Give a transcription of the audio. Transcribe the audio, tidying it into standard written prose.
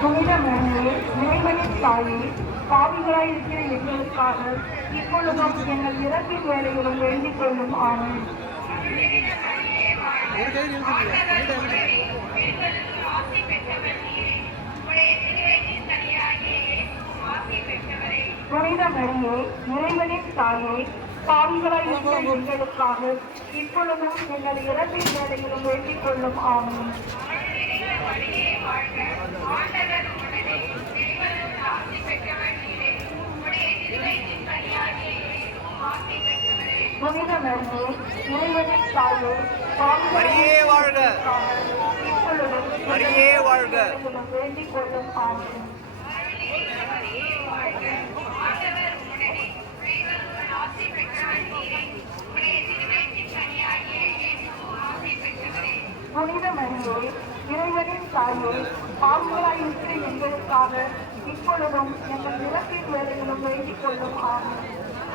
புனித மரியே, இறைவனின் தாயே, பாவிகளாயிருக்கிற எங்களுக்காக இப்பொழுதும் எங்கள் இறப்பின் வேலையிலும் வேண்டிக் கொள்ளும். ஆமென். புனித மரியே, இறைவனின் தாயே, பாவிகளாயிருக்கிற எங்களுக்காக இப்பொழுதும் எங்கள் இறப்பின் வேலையிலும் வேண்டிக் கொள்ளும். ஆமென். புனித மரியே, இறைவனின் தாயே, மரியே வாழ்க, மரியே வாழ்க. வேண்டிக் கொள்ளும். ஆமென். புனித மரியே, இறைவனின் தாயே, பாவிகளாயிருக்கிற எங்களுக்காக இப்பொழுதும் எங்கள் இறப்பின் வேலையிலும் வேண்டிக் கொள்ளும். ஆமென்.